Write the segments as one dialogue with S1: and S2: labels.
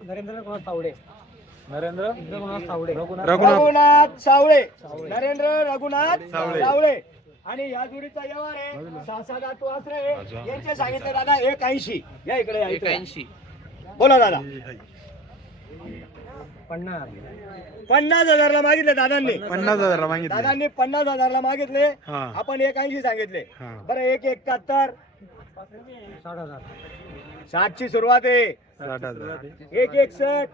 S1: नरेंद्र रघुनाथ तावडे
S2: नरेंद्र?
S1: रघुनाथ तावडे
S2: रघुनाथ.
S3: रघुनाथ. सावळे. नरेंद्र रघुनाथ
S2: सावळे.
S3: सावळे. आणि या जोडीचा व्यवहार आहे. सहा सात आठ वासरे यांचे सांगितले दादा एक ऐंशी या इकडे या. इकडे. बोला दादा.
S1: पन्नास.
S3: पन्नास हजारला मागितले दादांनी.
S2: पन्नास हजार मागितले.
S3: दादांनी पन्नास हजारला मागितले.
S2: हा.
S3: आपण एक ऐंशी सांगितले.
S2: हा.
S3: बरं एक एकाहत्तर.
S1: साठ हजार.
S3: साठची सुरुवात आहे.
S2: साठ हजार.
S3: एक एकसठ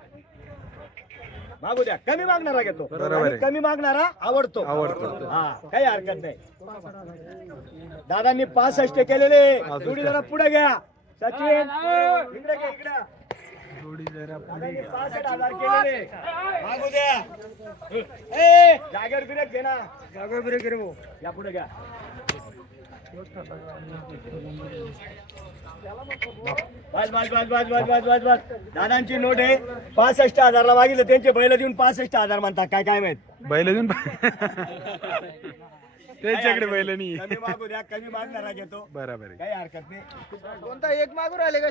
S3: मागू द्या. कमी मागणारा घेतो.
S2: बरोबर
S3: आणि
S2: आहे.
S3: कमी मागणारा आवडतो.
S2: आवडतो.
S3: हा काही हरकत नाही. दादांनी पासष्ट केलेले. थोडी जरा पुढे घ्या. सचिन. इकडे घे इकडे. दादांनी पासष्ट हजार केलेले. मागू द्या. ए जागेवर बिरेक घे ना.
S1: जागो बिरे गिरे भाऊ.
S3: या पुढे घ्या. बस बस बस बस बस बस बस बस. दादांची नोट आहे. पासष्ट हजारला मागितलं. त्यांचे बैल देऊन पासष्ट हजार म्हणतात. काय काय माहीत?
S2: बैल देऊन त्यांच्याकडे बैल नाही.
S3: कमी मागू द्या कमी मागणारा घेतो
S2: बरोबर आहे.
S3: काही हरकत नाही.
S1: कोणता एक मागून राहिले का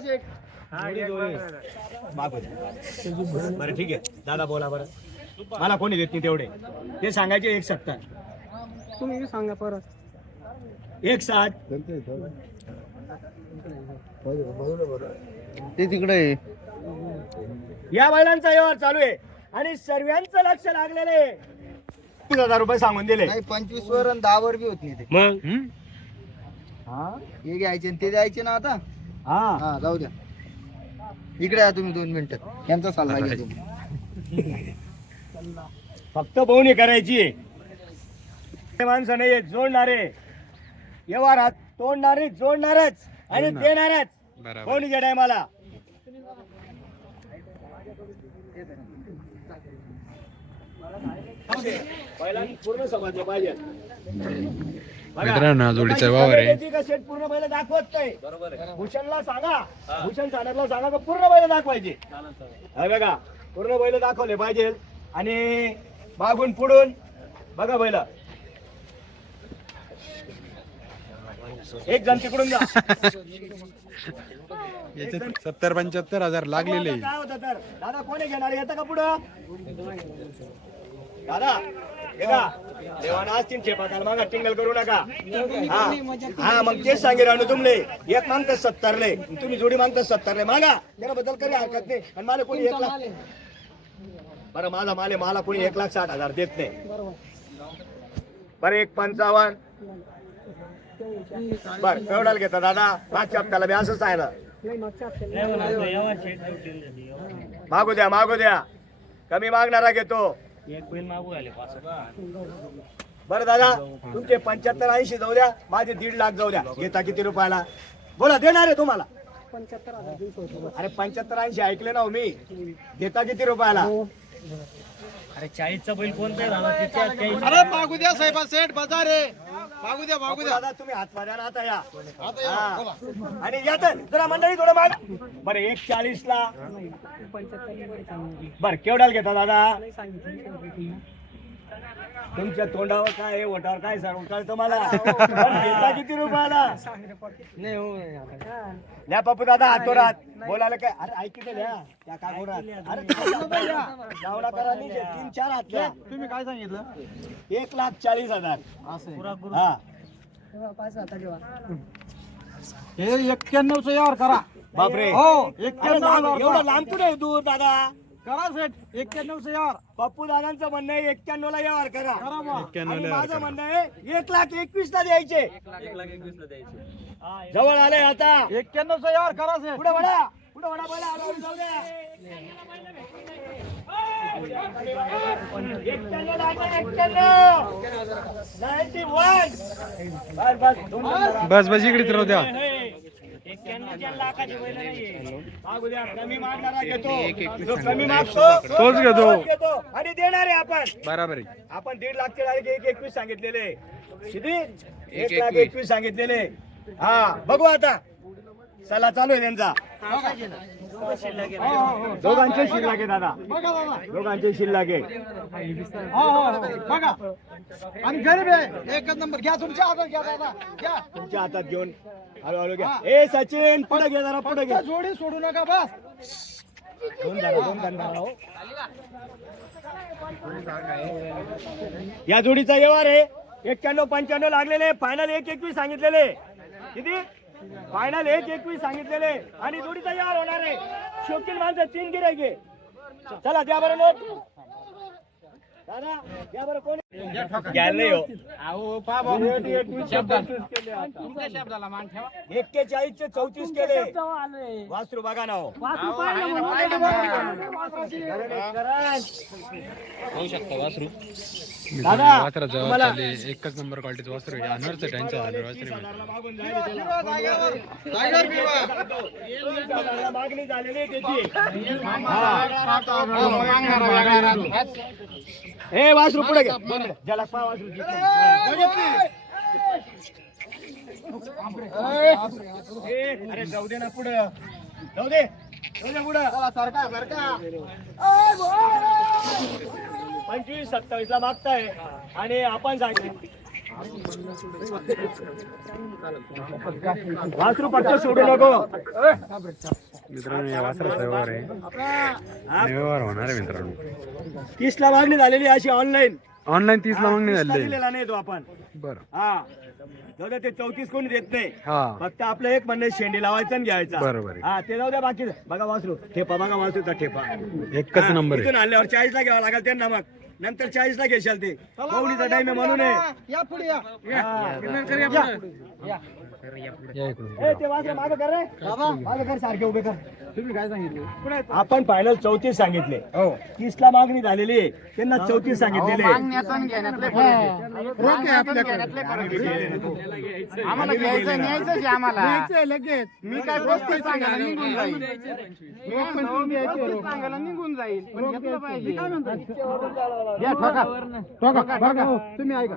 S3: मागू द्या. बरं ठीक आहे. दादा बोला बरं. मला कोणी देत नाही तेवढे. ते सांगायचे एक सत्तर.
S1: तुम्ही सांगा परत.
S3: एक साठ.
S1: ते तिकडे
S3: या बैलांचा व्यवहार चालू आहे. आणि सर्वांचं लक्ष लागलेलं आहे. तीस हजार रुपये सांगून दिले.
S1: नाही पंचवीस वर आणि दहा वर बी होत नाही ते.
S3: मग?
S2: हम्म?
S1: हे? घ्यायचे आणि ते द्यायचे ना आता?
S3: हा.
S1: हा जाऊ द्या. इकडे या तुम्ही दोन मिनिटं. यांचा सल्ला घ्या तुम्ही.
S3: फक्त बोवणी करायची हे माणसं नाही जोडणारे. व्यवहारात तोडणारे जोडणारच आणि. देणारच. बोवणीच्या टायमाला पूर्ण समजलं पाहिजे
S2: मित्रांनो, जोडीचा वावर आहे.
S3: पूर्ण बैल दाखवत नाही भूषणला सांगा. भूषण सानरला सांगा का पूर्ण बैल दाखवायचे? बघा पूर्ण बैल दाखवले पाहिजे. आणि मागून पुढून बघा बैल. एक जण तिकडून जा.
S2: याच्यात सत्तर पंच्याहत्तर हजार लागलेले. आहे.
S3: काय होतं तर? दादा कोणी घेणार? येतं का पुढं? दादा हे का देवाना असतील छेपाकाल मागा टिंगल करू नका. हा. हा मग तेच सांगेल अनु तुमले. एक मागतात सत्तरले. तुम्ही जोडी मागतात सत्तरले. मागा. त्याबद्दल काही हरकत नाही. आणि मला कोणी एक लाख बरं माझा माले मला कोणी एक लाख साठ हजार देत नाही. बरं एक पंचावन्न. बर केवढाला घेता दादा. मागच्या हप्त्याला बी असंच आहे ना. मागू द्या मागू द्या. कमी मागणारा घेतो. बरं दादा तुमचे पंच्याहत्तर ऐंशी जाऊ द्या. माझे दीड लाख जाऊ द्या. घेता किती रुपयाला? बोला देणार आहे तुम्हाला. अरे पंच्याहत्तर ऐंशी ऐकले ना हो मी. घेता किती रुपयाला?
S1: अरे चाळीसचा बैल कोणता झाला
S2: अरे मागू द्या साहेबा सेठ बाजार आहे. मागू द्या मागू द्या.
S3: दादा तुम्ही हात मारा ना आता या. हा. आणि या तर जरा मंडळी थोडं माग. बरं एक चाळीस ला बरं केवढ्याला घेता दादा? तुमच्या तोंडावर काय आहे? ओटावर काय सर? कळतं मला. पण घेता किती रुपयाला?
S1: नाही हो
S3: बापू दादा हातोरात. बोलायला काय? अरे ऐक ते द्या त्या काय बोलत अरे तीन चार हात.
S2: तुम्ही काय सांगितलं?
S3: एक लाख चाळीस हजार.
S2: असं
S3: हा.
S2: हे एक्क्याण्णवचा यावर करा.
S3: बापरे.
S2: हो
S3: अरे
S2: एक्क्याण्णव
S3: लांब- एवढं लांब कुठे आहे दूर दादा?
S2: करा सेट. एक्क्याण्णवशे यार.
S3: पप्पू दादांचं म्हणणं आहे एक्क्याण्णव ला यार करा. माझं म्हणणं आहे एक लाख एकवीस ला द्यायचे. जवळ आले आता.
S2: एक्क्याण्णव एक्क्याण्णवशे यार करा सेट.
S3: पुढे वडा पुढे वडा बोला बस बस इकडे तर होत्या
S2: तोच घेतो.
S3: आणि देणार आहे आपण.
S2: बराबर. आहे
S3: आपण दीड डायरेक्ट एक एकवीस सांगितलेले. किती एक लाख एकवीस सांगितलेले. हा बघू आता. चला चालू आहे त्यांचा. दोघांचे शिल्लक आहे दादा. दोघांचे शिल्लक आहे
S2: बघा आणि गरीब आहे. एकच नंबर. घ्या तुमच्या हातात घ्या दादा. घ्या.
S3: तुमच्या हातात घेऊन हळूहळू घ्या. ए सचिन पुढे घे जरा पुढे घे.
S2: जोडी सोडू नका बस.
S3: दोन दोन हो. या जोडीचा व्यवहार आहे. एक्क्याण्णव पंच्याण्णव लागलेले. फायनल एक एकवीस सांगितलेले. किती? फायनल एक एकवीस सांगितलेले आणि जोडीचा तयार होणार आहे. शोकील माणसं तीन गिरायके चला द्या बरं नोट. दादा द्या बरं कोण हो. एक्केचाळीसचे चौतीस केले. वासरू बघा ना हो. दादा
S4: वासरा एकच नंबर क्वालिटीचं वासरू आहे. अनवरचं त्यांचं.
S3: मागणी झालेली त्याची. हे वासरू पुढे घ्या ज्याला पहा वासरू अरे जाऊ दे ना पुढे. जाऊ दे. पंचवीस सत्तावीस ला मागताय. आणि आपण सांगितलं वासरू फक्त सोडू नको.
S4: मित्रांनो या वासराचा व्यवहार आहे. आणि व्यवहार होणार आहे मित्रांनो.
S3: तीस ला मागणी झालेली अशी ऑनलाईन
S4: ऑनलाईन तीस ला मागणी झाली
S3: दिलेला नाही तो आपण.
S4: बरं.
S3: हा. जाऊ ते चौतीस कोणी देत नाही.
S4: हा.
S3: फक्त आपलं एक म्हणणं शेंडी लावायचं आणि घ्यायचा.
S4: बरोबर आहे.
S3: हा ते जाऊ द्या बाकी. बघा वासरू ठेपा बघा वासरूचा ठेपा.
S4: एकच नंबर आहे.
S3: इथून आणल्यावर चाळीस ला घ्यावं लागेल त्यांना मग. नंतर चाळीस ला घेशाल ते. पाहुणीचा टाइम आहे म्हणून आहे.
S2: या पुढे या.
S4: या. इकडून.
S3: ए, ते वासरे मागं कर रे. मागं कर सारखे उभे कर. तुम्ही काय सांगितले? आपण फायनल चौतीस सांगितले. तीस ला मागणी झालेली त्यांना चौतीस सांगितलेले
S5: मी काय पस्तीस सांगायला निघून जाईल. मी पस्तीस सांगायला निघून जाईल. पण घेतलं पाहिजे. घ्या, ठोका. ठोका, ठोका. तुम्ही ऐका.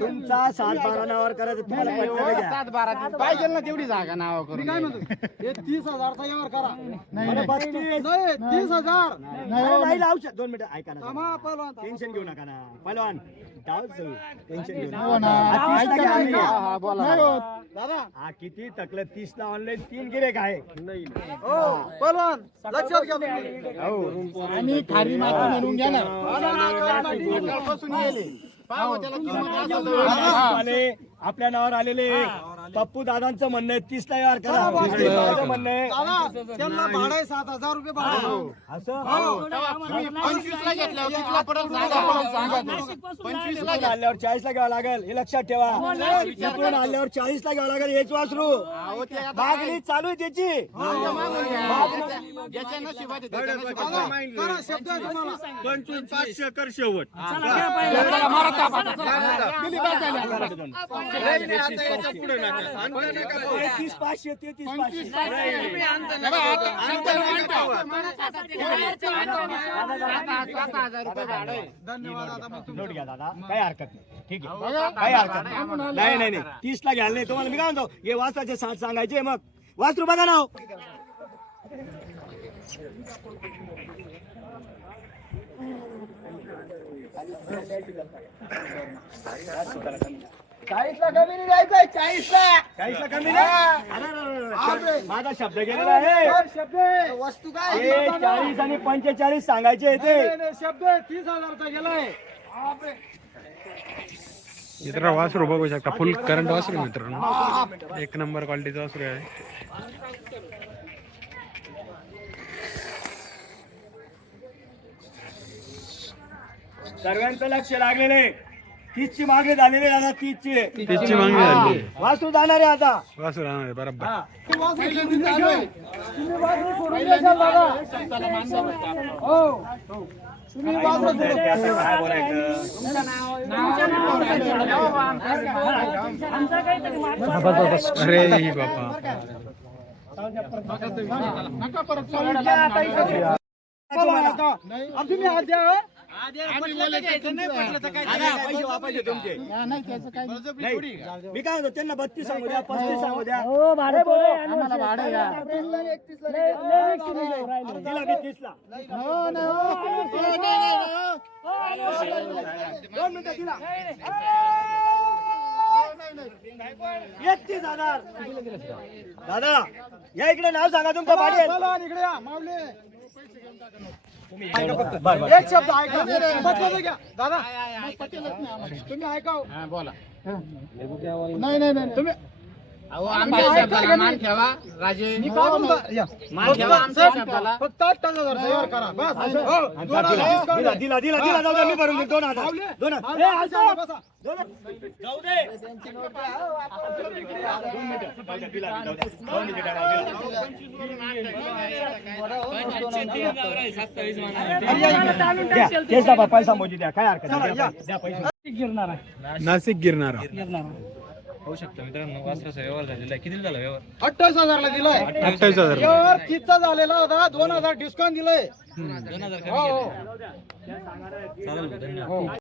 S3: तुमचा सात बारा नावावर करायचं तुम्हाला पटलं का घ्या.
S5: सात बारा पाहिजे ना तेवढी जागा नाव करून
S2: काय म्हणतो हे तीस हजारचा व्यवहार करा
S3: मला.
S2: नाही तीस हजार
S3: अरे नाही लावू शक- दोन मिनिटं ऐका ना
S2: थांबा पहिलवान, थांबा.
S3: टेन्शन घेऊ नका ना पहिलवान डाव चल टेन्शन घेऊ
S5: हो ना.
S3: नका हा, तीसला घ्या, आम्ही घ्या.
S5: हा, हा, बोला. नाही होत.
S2: दादा
S3: हा किती तकलं तीस ला ऑनलाईन तीन गिरेक आहे
S2: हो पहिलवान लक्षात घ्या तुम्ही.
S5: आणि खारी माती म्हणून घ्या ना
S2: आला ना, काय माहिती?
S5: सकाळपासून येले. पाहावं त्याला किंमत असेल तर
S3: आले आपल्या नावावर आलेले पप्पू दादांचं म्हणणं आहे तीस ला व्यवहार करा माझं म्हणणं आहे
S2: दादा त्यांना भाडं आहे सात हजार रुपये भाडं
S3: असं
S5: तुम्ही पंचवीसला घेतल्यावर कितीला पडेल सांगा सांगा पंचवीसला
S3: इकडून आल्यावर चाळीस ला घ्यावं लागेल हे लक्षात ठेवा इकडून आल्यावर चाळीस ला घ्यावं लागेल हेच वासरू मागणी चालू आहे त्याची पंचवीस पाचशे कर तेहतीस पाचशे तेहतीस पाचशे.
S2: धन्यवाद
S3: नोट घ्या दादा काही हरकत नाही ठीक आहे काही हरकत नाही नाही नाही नाही तीस ला घ्यायला नाही तुम्हाला मी काय म्हणतो हे वासराचे साठ सांगायचे मग वासरू बघा ना हो.
S2: चाळीसला कमी नाही द्यायचंय चाळीसला.
S3: चाळीस ला कमी नाही? अरे, अरे, अरे, अरे. माझा शब्द गेलेला आहे.
S2: शब्द आहे. वस्तू काय?
S3: चाळीस आणि पंचेचाळीस सांगायचे
S2: नाही,
S3: ते
S2: नाही, नाही, शब्द आहे. तीस हजारचा गेलाय. बापरे.
S4: मित्र वासरू बघू शकता. फुल करंट वासरू आहे मित्रांनो एक नंबर क्वालिटीचं वासरू आहे
S3: सर्वांचं लक्ष लागलेले तीस ची मागणी झालेली आहे दादा तीस ची
S4: तीसची मागणी झाली
S3: वासरू जाणार आहे आता.
S4: वासरू राहणार आहे बरोबर.
S3: हा.
S2: तुम्ही वासरू सोडून द्याल दादा. हो. तुम्ही वासरू सोडून
S3: काय बोलायचं?
S4: अरे ही बापा.
S5: नका परत.
S2: अब तुम्ही. हा,
S5: नाही त्याचं काय
S3: नाही मी काय म्हणतो त्यांना बत्तीस सांगू द्या पस्तीस सांगू द्या
S5: आम्हाला भाडं या
S3: दिला मी तीसला
S5: हो ना, हो. हो, नाही, नाही, हो.
S3: दोन मिनिटं दिला एकतीस हजार दादा या इकडे नाव सांगा तुमचं
S2: चला, इकडे या एक शब्द ऐका महत्वाचं घ्या दादा तुम्ही ऐका हो.
S5: बोला
S2: नाही नाही नाही तुम्ही
S5: अहो आमच्या शब्दाला मान ठेवा राजे
S2: मी काय म्हणतो या.
S5: मान ठेवा आमच्या
S2: फक्त
S5: शब्दाला
S2: फक्त आठ हजार व्यवहार करा बस हो,
S3: आणि
S2: दोन हजार
S3: दिला,
S2: discount
S3: दिला
S2: आहे.
S3: दिला दिला दिला जाऊ दे मी भरून देतो दोन हजार
S2: माऊली.
S3: दोन
S2: हा,
S3: हजार ए,
S2: बसा,
S3: असं.
S2: बसा.
S3: जाऊ दे दोन मिनिटं, दिला, जाऊ दे. दोन मिनिटं, दिला. द्या, केस दाबा, पैसा मोजी द्या काय हरकत नाही. द्या पैसे
S4: नाशिक गिरणार
S6: होऊ शकतो मित्रांनो वासराचा व्यवहार झालेला आहे. किती झाला व्यवहार?
S2: अठ्ठावीस हजारला दिलाय.
S4: अठ्ठावीस हजार.
S2: व्यवहार तीसचा झालेला होता दोन हजार डिस्काउंट दिलंय.
S6: दोन हजार
S2: हो, हो.
S6: चालेल धन्यवाद.